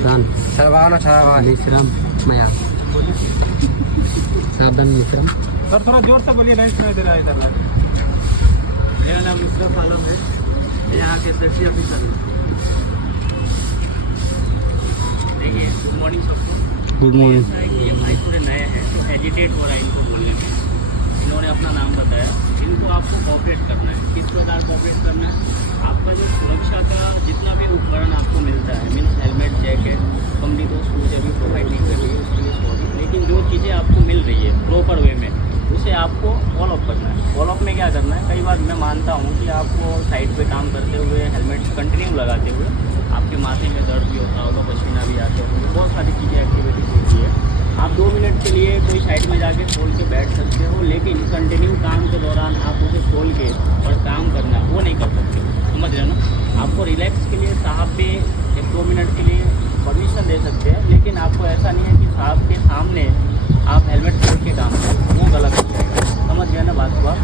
सावधान मिश्रम मया सावधान मिश्रम। सर थोड़ा जोर से बोलिए, नहीं सुनाई दे रहा है इधर। मेरा नाम मुस्तफ आलम है, यहाँ के सेफ्टी ऑफिसर हूँ। देखिए, गुड मॉर्निंग सबको। Good morning. ऐसा है कि ये भाई थोड़े नए हैं, एजिटेट हो रहा है इनको बोलने में। इन्होंने अपना नाम बताया, इनको आपको कोऑपरेट करना है। किस प्रकार कोऑपरेट करना है? आपका जो सुरक्षा का जितना भी उपकरण आपको मिलता है, मीन्स हेलमेट, जैकेट, कंपनी तो शूज अभी प्रोवाइड नहीं कर रही है, उसके लिए सॉरी, लेकिन जो चीज़ें आपको मिल रही है प्रॉपर वे में, उसे आपको फॉलो अप करना है। फॉलो अप में क्या करना है? कई बार मैं मानता हूँ कि आपको साइड पे काम करते हुए हेलमेट कंटिन्यू लगाते हुए आपके माथे में दर्द भी होता होगा, पसीना भी आते होंगे, बहुत सारी चीज़ें एक्टिविटीज होती है। आप 2 मिनट के लिए कोई साइड में जाके खोल के बैठ सकते हो, लेकिन कंटिन्यू काम के दौरान आप उसे खोल के और काम करना वो नहीं कर सकते। समझ रहे हो ना? आपको रिलैक्स के लिए साहब पे 1-2 मिनट के लिए परमिशन दे सकते हैं, लेकिन आपको ऐसा नहीं है कि साहब के सामने आप हेलमेट खोल के काम करें, वो गलत हो जाएगा। समझ गए ना बात को?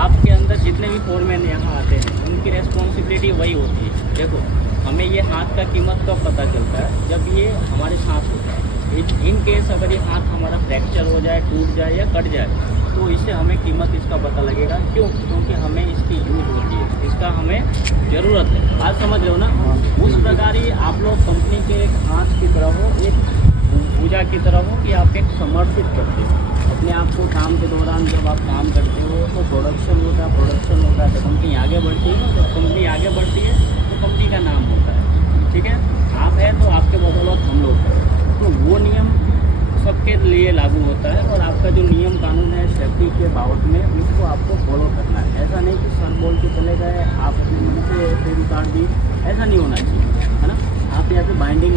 आपके अंदर जितने भी फोरमैन यहाँ आते हैं, उनकी रेस्पॉन्सिबिलिटी वही होती है। देखो, हमें ये हाथ का कीमत कब पता चलता है? जब ये हमारे साथ होता है। इन केस अगर ये हाथ हमारा फ्रैक्चर हो जाए, टूट जाए या कट जाए, तो इससे हमें कीमत इसका पता लगेगा। क्यों? क्योंकि हमें इसकी यूज होती है, इसका हमें ज़रूरत है। बात समझ रहे हो ना? उस प्रकार ही आप लोग कंपनी के एक हाथ की तरह हो, एक पूजा की तरह हो कि आप एक समर्पित करते हो अपने आप को। काम के दौरान जब आप काम करते हो तो प्रोडक्शन होता है, तो कंपनी आगे बढ़ती है ना। जब कंपनी आगे बढ़ती है तो कंपनी का नाम होता है, ठीक है? आप हैं तो आपके बदौलत हम लोग हैं, तो वो नियम सबके लिए लागू होता है। और आपका जो नियम कानून है सेफ्टी के बाबत में, उसको आपको फॉलो करना है। ऐसा नहीं कि सर बोल के चले गए, आप अपने मन से फिर उतार दिए, ऐसा नहीं होना चाहिए, है ना? आप यहाँ पे बाइंडिंग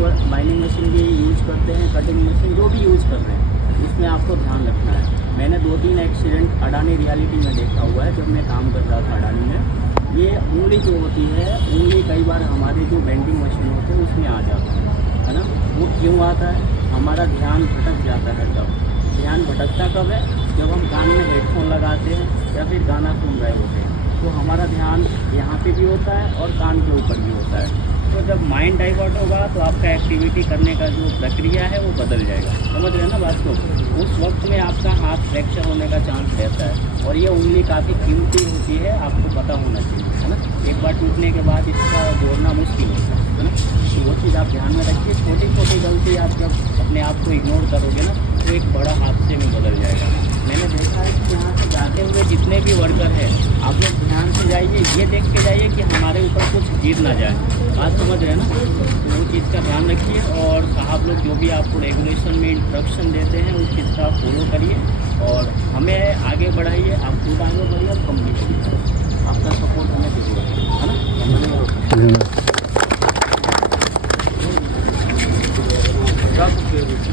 मशीन भी यूज़ करते हैं, कटिंग मशीन जो भी यूज़ कर रहे हैं, इसमें आपको ध्यान रखना है। मैंने 2-3 एक्सीडेंट अडानी रियलिटी में देखा हुआ है, जब मैं काम कर रहा था अडानी में। ये उंगली जो होती है, उंगली कई बार हमारे जो बेंडिंग मशीन होते हैं उसमें आ जाता है ना? वो क्यों आता है? हमारा ध्यान भटक जाता है। तब ध्यान भटकता कब है? जब हम कान में हेडफोन लगाते हैं या फिर गाना सुन रहे होते हैं, तो हमारा ध्यान यहाँ पे भी होता है और कान के ऊपर भी होता है। तो जब माइंड डाइवर्ट होगा तो आपका एक्टिविटी करने का जो प्रक्रिया है वो बदल जाएगा। समझ रहे हैं ना बात को? उस वक्त में आपका हाथ फ्रैक्चर होने का चांस रहता है। और ये उंगली काफ़ी कीमती होती है, आपको पता होना चाहिए, है ना? एक बार टूटने के बाद इसका जोड़ना मुश्किल होता है ना? तो वो चीज़ आप ध्यान में रखिए। छोटी गलती आप जब अपने आप को इग्नोर करोगे ना, तो एक बड़ा हादसे में बदल जाएगा। मैंने देखा है कि यहाँ से जाते हुए जितने भी वर्कर हैं, आप लोग ध्यान से जाइए, ये देख के जाइए कि हमारे ऊपर कुछ गिर ना जाए। बात समझ रहे हैं ना? तो वो चीज़ का ध्यान रखिए। और साहब लोग जो भी आपको रेगुलेशन में इंस्ट्रक्शन देते हैं, उस चीज़ का फॉलो करिए और हमें आगे बढ़ाइए। आप खुद आगे बढ़िए और कंपनी को भी आपका सपोर्ट हमें जरूरत है ना?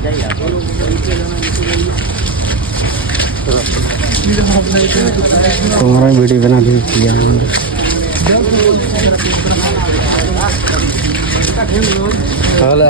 जाइए आप लोग नीचे जाना, नीचे जाइए। तुम्हारा वीडियो बना दीजिए। Hola,